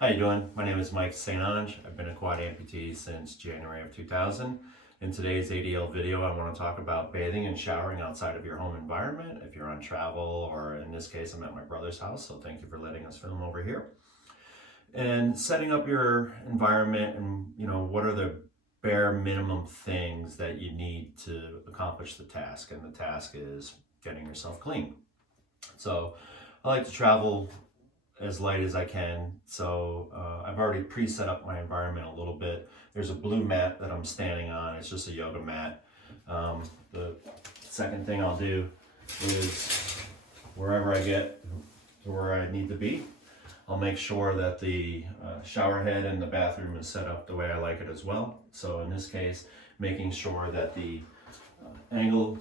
How you doing? My name is Mike St Onge. I've been a quad amputee since January of 2000. In today's ADL video, I want to talk about bathing and showering outside of your home environment if you're on travel, or in this case, I'm at my brother's house, so thank you for letting us film over here. And setting up your environment and, what are the bare minimum things that you need to accomplish the task, and the task is getting yourself clean. So I like to travel as light as I can. So I've already pre-set up my environment a little bit. There's a blue mat that I'm standing on. It's just a yoga mat. The second thing I'll do is wherever I get to where I need to be, I'll make sure that the shower head in the bathroom is set up the way I like it as well. So in this case, making sure that the angle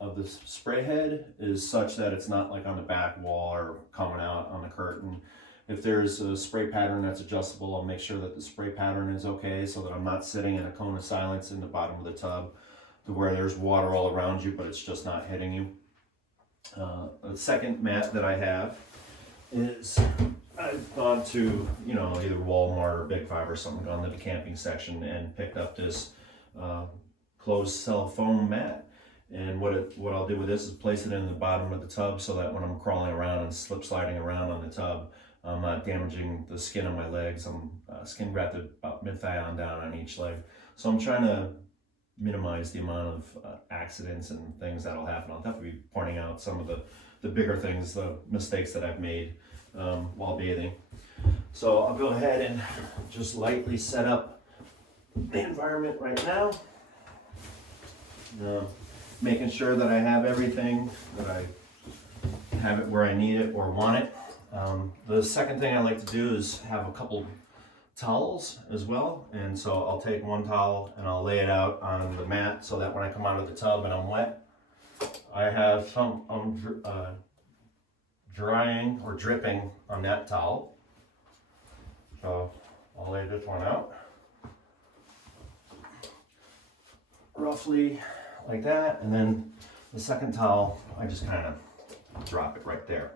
of the spray head is such that it's not like on the back wall or coming out on the curtain. If there's a spray pattern that's adjustable, I'll make sure that the spray pattern is okay so that I'm not sitting in a cone of silence in the bottom of the tub to where there's water all around you, but it's just not hitting you. The second mat that I have is I've gone to, either Walmart or Big Five or something, gone to the camping section and picked up this closed cell foam mat. And what I'll do with this is place it in the bottom of the tub so that when I'm crawling around and slip sliding around on the tub, I'm not damaging the skin on my legs. I'm skin grafted about mid-thigh on down on each leg. So I'm trying to minimize the amount of accidents and things that'll happen. I'll definitely be pointing out some of the bigger things, the mistakes that I've made while bathing. So I'll go ahead and just lightly set up the environment right now. Making sure that I have everything, that I have it where I need it or want it. The second thing I like to do is have a couple towels as well. And so I'll take one towel and I'll lay it out on the mat so that when I come out of the tub and I'm wet, I have some drying or dripping on that towel. So I'll lay this one out. Roughly like that, and then the second towel, I just kind of drop it right there.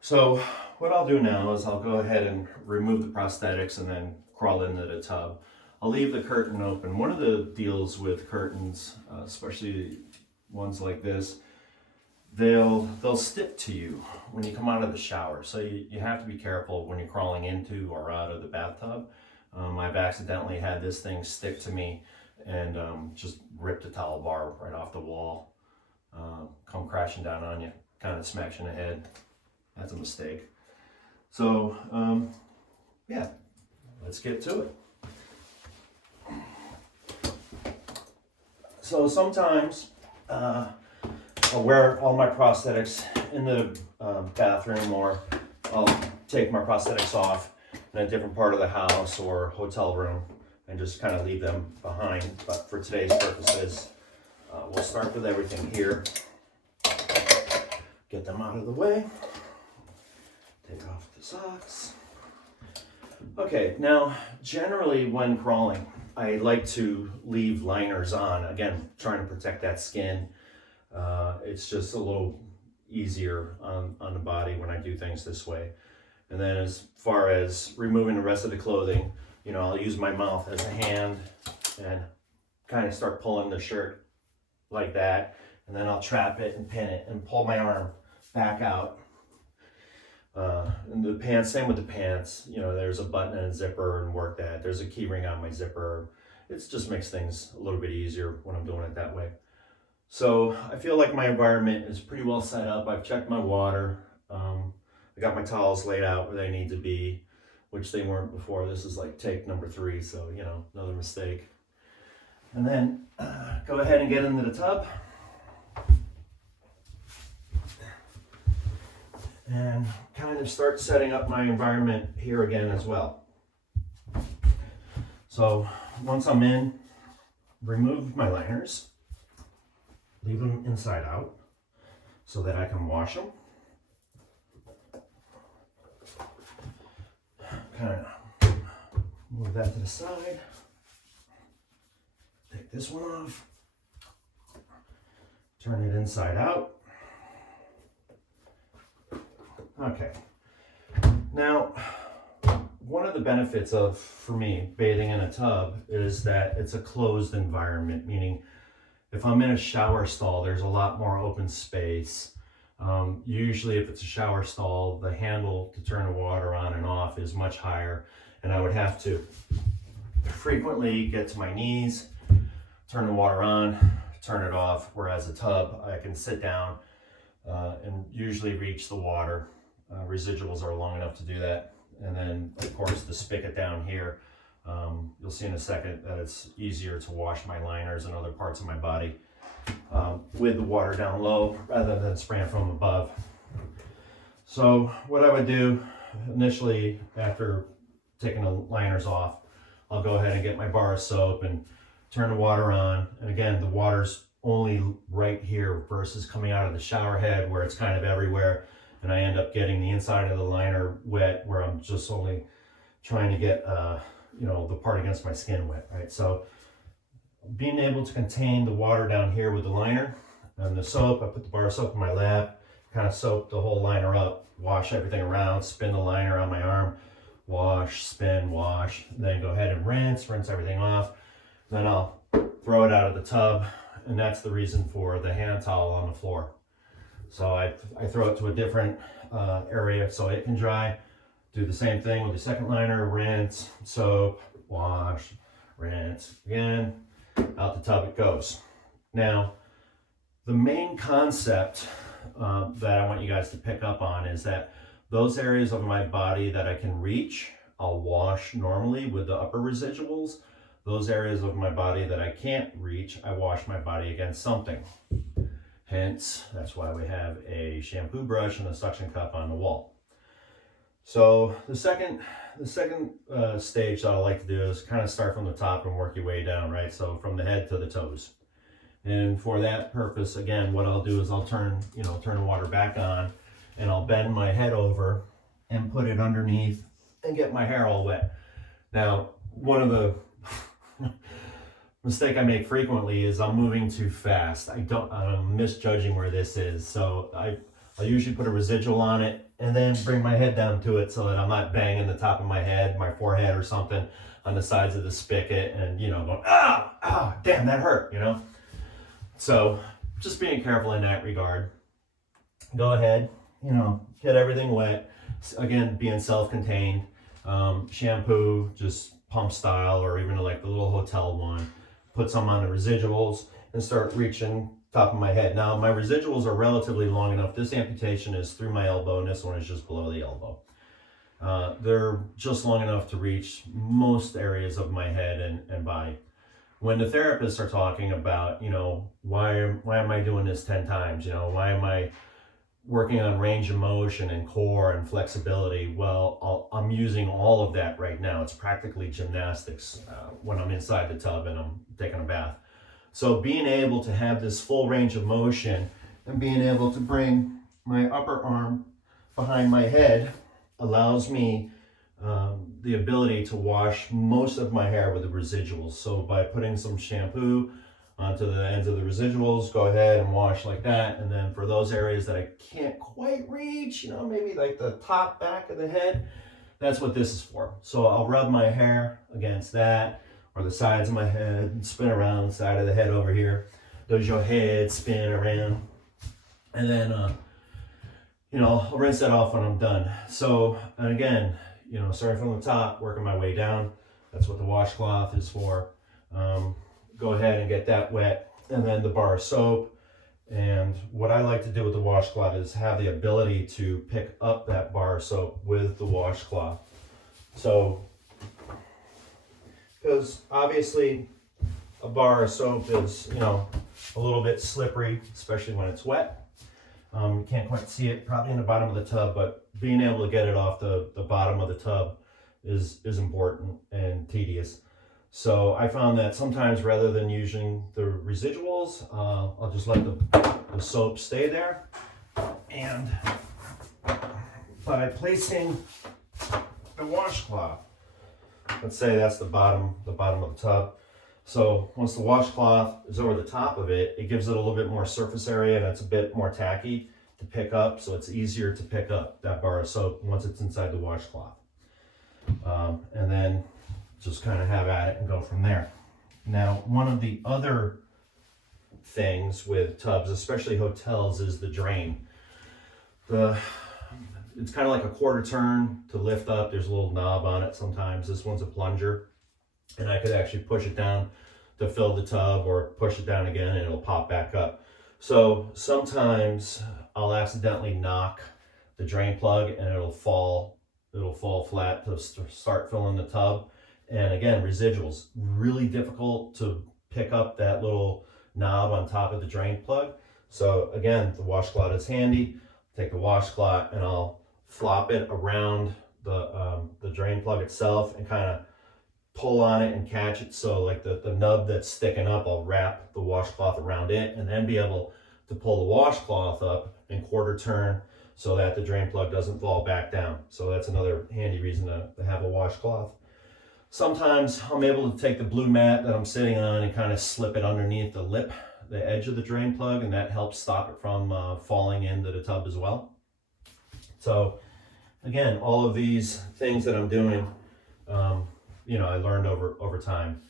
So what I'll do now is I'll go ahead and remove the prosthetics and then crawl into the tub. I'll leave the curtain open. One of the deals with curtains, especially ones like this, they'll stick to you when you come out of the shower. So you have to be careful when you're crawling into or out of the bathtub. I've accidentally had this thing stick to me and just ripped the towel bar right off the wall, come crashing down on you, kind of smacks you in the head. That's a mistake. So yeah, let's get to it. So sometimes I'll wear all my prosthetics in the bathroom, or I'll take my prosthetics off in a different part of the house or hotel room and just kind of leave them behind. But for today's purposes, we'll start with everything here. Get them out of the way. Take off the socks. Okay, now generally when crawling, I like to leave liners on. Again, trying to protect that skin. It's just a little easier on the body when I do things this way. And then as far as removing the rest of the clothing, I'll use my mouth as a hand and kind of start pulling the shirt like that. And then I'll trap it and pin it and pull my arm back out. And the pants, same with the pants, there's a button and a zipper and work that. There's a key ring on my zipper. It just makes things a little bit easier when I'm doing it that way. So I feel like my environment is pretty well set up. I've checked my water. I got my towels laid out where they need to be, which they weren't before. This is like take number 3, so another mistake. And then go ahead and get into the tub. And kind of start setting up my environment here again as well. So once I'm in, remove my liners, leave them inside out so that I can wash them. Kind of move that to the side. Take this one off. Turn it inside out. Okay. Now, one of the benefits of, for me, bathing in a tub is that it's a closed environment, meaning if I'm in a shower stall, there's a lot more open space. Usually if it's a shower stall, the handle to turn the water on and off is much higher, and I would have to frequently get to my knees, turn the water on, turn it off, whereas a tub, I can sit down and usually reach the water. Residuals are long enough to do that. And then, of course, the spigot down here, you'll see in a second that it's easier to wash my liners and other parts of my body with the water down low rather than spraying from above. So what I would do initially after taking the liners off, I'll go ahead and get my bar of soap and turn the water on. And again, the water's only right here versus coming out of the shower head where it's kind of everywhere. And I end up getting the inside of the liner wet where I'm just only trying to get, the part against my skin wet, right? So being able to contain the water down here with the liner and the soap, I put the bar of soap in my lap, kind of soak the whole liner up, wash everything around, spin the liner on my arm, wash, spin, wash, then go ahead and rinse everything off. Then I'll throw it out of the tub, and that's the reason for the hand towel on the floor. So I throw it to a different area so it can dry. Do the same thing with the second liner, rinse, soap, wash, rinse, again, out the tub it goes. Now, the main concept that I want you guys to pick up on is that those areas of my body that I can reach, I'll wash normally with the upper residuals. Those areas of my body that I can't reach, I wash my body against something. Hence, that's why we have a shampoo brush and a suction cup on the wall. So the second stage that I like to do is kind of start from the top and work your way down, right? So from the head to the toes. And for that purpose, again, what I'll do is I'll turn the water back on, and I'll bend my head over and put it underneath and get my hair all wet. Now, one of the mistake I make frequently is I'm moving too fast. I'm misjudging where this is. So I usually put a residual on it and then bring my head down to it so that I'm not banging the top of my head, my forehead or something on the sides of the spigot and, going, damn, that hurt, So just being careful in that regard. Go ahead, get everything wet. Again, being self-contained. Shampoo, just pump style or even like the little hotel one. Put some on the residuals and start reaching top of my head. Now my residuals are relatively long enough. This amputation is through my elbow and this one is just below the elbow. They're just long enough to reach most areas of my head and body. When the therapists are talking about, why am I doing this 10 times? Why am I working on range of motion and core and flexibility? Well, I'm using all of that right now. It's practically gymnastics when I'm inside the tub and I'm taking a bath. So being able to have this full range of motion and being able to bring my upper arm behind my head allows me the ability to wash most of my hair with the residuals. So by putting some shampoo onto the ends of the residuals, go ahead and wash like that. And then for those areas that I can't quite reach, maybe like the top back of the head, that's what this is for. So I'll rub my hair against that or the sides of my head and spin around the side of the head over here. Does your head spin around? And then, I'll rinse that off when I'm done. So, and again, starting from the top, working my way down. That's what the washcloth is for. Go ahead and get that wet, and then the bar of soap. And what I like to do with the washcloth is have the ability to pick up that bar of soap with the washcloth. So, because obviously a bar of soap is, a little bit slippery, especially when it's wet. You can't quite see it probably in the bottom of the tub, but being able to get it off the bottom of the tub is important and tedious. So I found that sometimes rather than using the residuals, I'll just let the soap stay there. And by placing the washcloth, let's say that's the bottom of the tub. So once the washcloth is over the top of it, it gives it a little bit more surface area and it's a bit more tacky to pick up. So it's easier to pick up that bar of soap once it's inside the washcloth. and then just kind of have at it and go from there. Now, one of the other things with tubs, especially hotels, is the drain. It's kind of like a quarter turn to lift up. There's a little knob on it sometimes. This one's a plunger, and I could actually push it down to fill the tub, or push it down again and it'll pop back up. So sometimes I'll accidentally knock the drain plug and it'll fall flat to start filling the tub. And again, residuals, really difficult to pick up that little knob on top of the drain plug. So again, the washcloth is handy. Take the washcloth and I'll flop it around the drain plug itself and kind of pull on it and catch it. So like the nub that's sticking up, I'll wrap the washcloth around it and then be able to pull the washcloth up and quarter turn so that the drain plug doesn't fall back down. So that's another handy reason to have a washcloth. Sometimes I'm able to take the blue mat that I'm sitting on and kind of slip it underneath the lip, the edge of the drain plug, and that helps stop it from falling into the tub as well. So again, all of these things that I'm doing, I learned over time.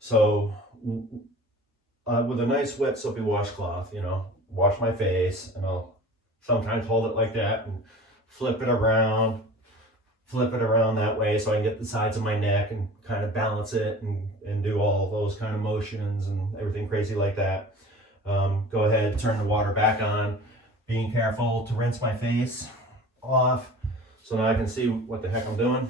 So with a nice wet soapy washcloth, wash my face, and I'll sometimes hold it like that and flip it around that way so I can get the sides of my neck and kind of balance it and do all those kind of motions and everything crazy like that. Go ahead, turn the water back on, being careful to rinse my face off so now I can see what the heck I'm doing.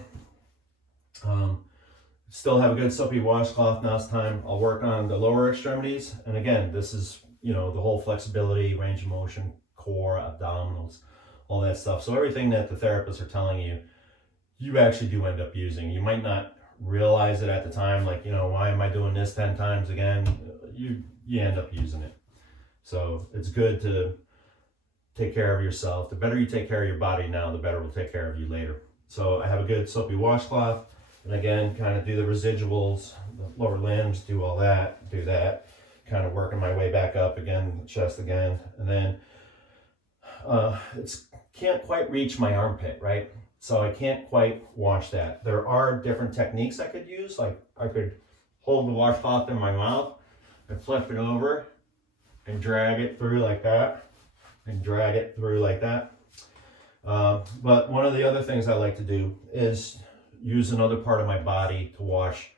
Still have a good soapy washcloth. Now it's time I'll work on the lower extremities. And again, this is, the whole flexibility, range of motion, core, abdominals, all that stuff. So everything that the therapists are telling you, you actually do end up using. You might not realize it at the time, like, why am I doing this 10 times again? You end up using it. So it's good to take care of yourself. The better you take care of your body now, the better we'll take care of you later. So I have a good soapy washcloth, and again, kind of do the residuals, the lower limbs, do all that, do that, kind of working my way back up again, the chest again, and then can't quite reach my armpit, right? So I can't quite wash that. There are different techniques I could use. Like I could hold the washcloth in my mouth and flip it over and drag it through like that, and drag it through like that. But one of the other things I like to do is use another part of my body to wash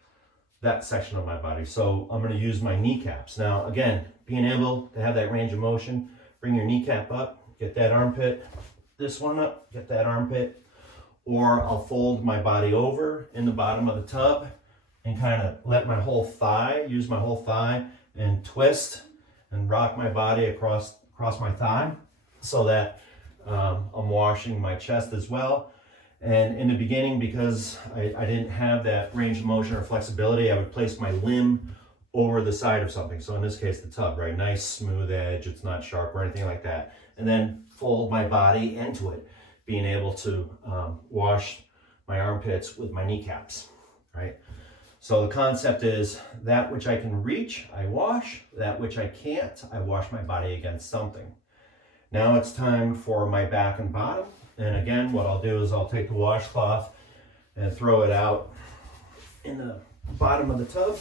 that section of my body. So I'm going to use my kneecaps. Now, again, being able to have that range of motion, bring your kneecap up, get that armpit, this one up, get that armpit, or I'll fold my body over in the bottom of the tub and kind of let my whole thigh, use my whole thigh and twist and rock my body across my thigh so that I'm washing my chest as well. And in the beginning, because I didn't have that range of motion or flexibility, I would place my limb over the side of something. So in this case, the tub, right? Nice smooth edge, it's not sharp or anything like that. And then fold my body into it, being able to wash my armpits with my kneecaps, right? So the concept is that which I can reach, I wash. That which I can't, I wash my body against something. Now it's time for my back and bottom. And again, what I'll do is I'll take the washcloth and throw it out in the bottom of the tub.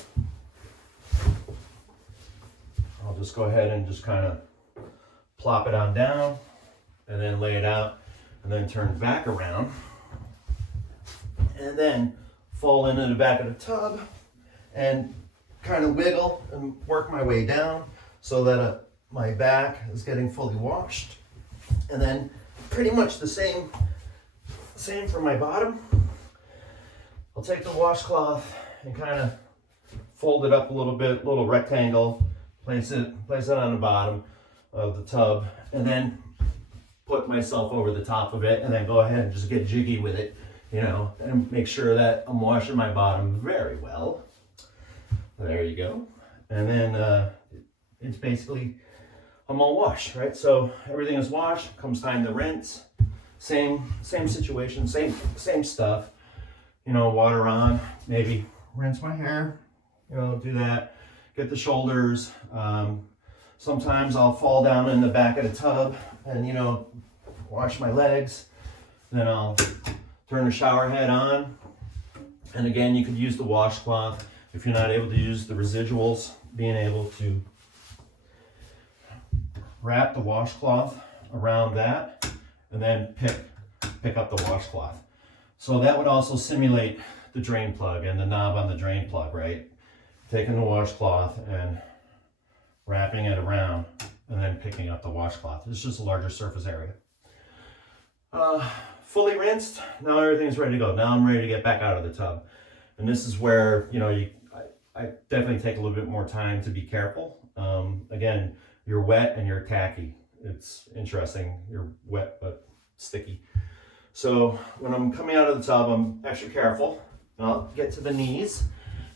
I'll just go ahead and just kind of plop it on down and then lay it out and then turn back around and then fall into the back of the tub and kind of wiggle and work my way down so that my back is getting fully washed. And then pretty much the same for my bottom. I'll take the washcloth and kind of fold it up a little bit, little rectangle, place it on the bottom of the tub, and then put myself over the top of it, and then go ahead and just get jiggy with it, and make sure that I'm washing my bottom very well. There you go. And then it's basically, I'm all washed, right? So everything is washed, comes time to rinse. Same situation, same stuff. Water on, maybe rinse my hair, do that. Get the shoulders. Sometimes I'll fall down in the back of the tub and, wash my legs. Then I'll turn the shower head on, And again, you could use the washcloth. If you're not able to use the residuals, being able to wrap the washcloth around that and then pick up the washcloth. So that would also simulate the drain plug and the knob on the drain plug, right? Taking the washcloth and wrapping it around and then picking up the washcloth. It's just a larger surface area. Fully rinsed, now everything's ready to go. Now I'm ready to get back out of the tub. And this is where, you know, I definitely take a little bit more time to be careful. Again, you're wet and you're tacky. It's interesting, you're wet but sticky. So when I'm coming out of the tub, I'm extra careful. And I'll get to the knees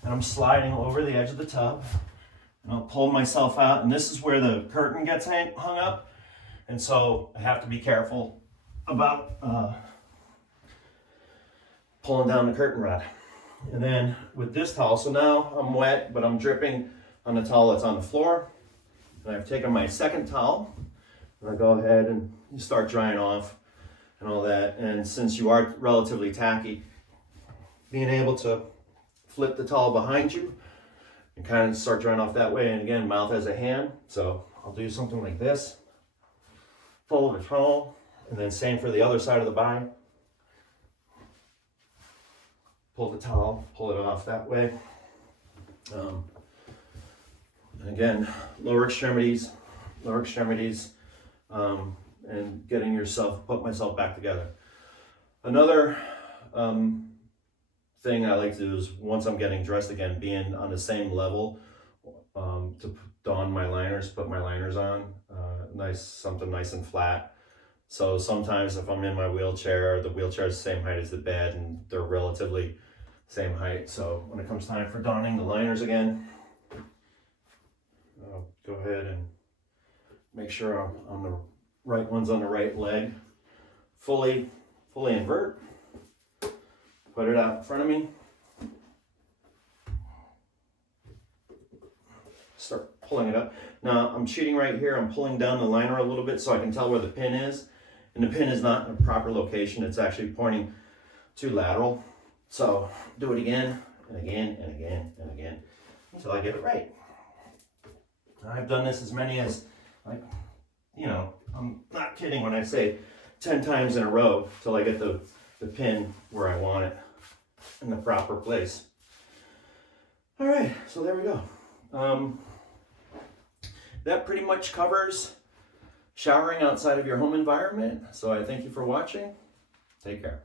and I'm sliding over the edge of the tub. And I'll pull myself out, and this is where the curtain gets hung up. And so I have to be careful about pulling down the curtain rod. And then with this towel, so now I'm wet, but I'm dripping on the towel that's on the floor. And I've taken my second towel, and I go ahead and you start drying off and all that. And since you are relatively tacky, being able to flip the towel behind you and kind of start drying off that way. And again, mouth has a hand, so I'll do something like this. Fold the towel, and then same for the other side of the body. Pull the towel, pull it off that way. And again, lower extremities, and getting yourself, put myself back together. Another thing I like to do is once I'm getting dressed again, being on the same level to don my liners, put my liners on, something nice and flat. So sometimes if I'm in my wheelchair, the wheelchair is the same height as the bed and they're relatively same height. So when it comes time for donning the liners again, I'll go ahead and make sure I'm on the right one's on the right leg. Fully invert. Put it out in front of me. Start pulling it up. Now I'm cheating right here. I'm pulling down the liner a little bit so I can tell where the pin is. And the pin is not in a proper location. It's actually pointing to lateral. So do it again and again and again and again until I get it right. I've done this as many as, like, you know, I'm not kidding when I say 10 times in a row till I get the pin where I want it in the proper place. All right, so there we go. That pretty much covers showering outside of your home environment. So I thank you for watching. Take care.